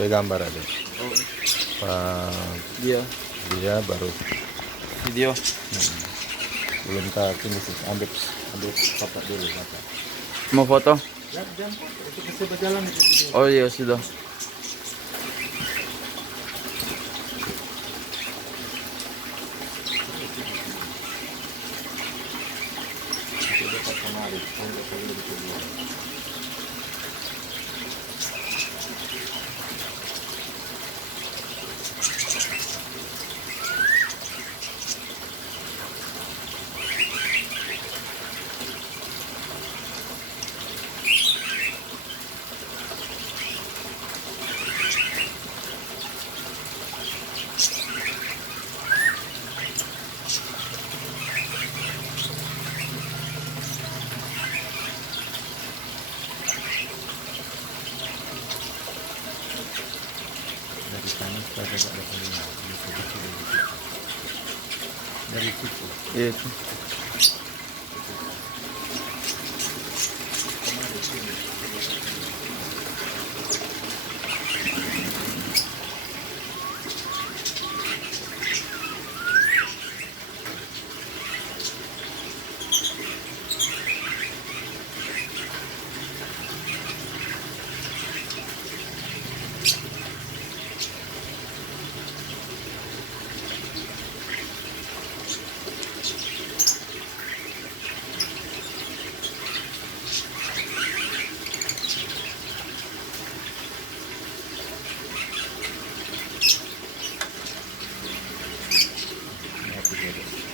Ambil gambar aja. Oh, Pak dia baru video. belum tak ini sih. Ambil foto dulu Bapak. Mau foto? Ya, jangan foto. Itu bisa berjalan itu video. Oh iya sudah. Itu dapat kemari. Untuk kali itu dulu. Dari sana kita coba datang dari situ. Itu.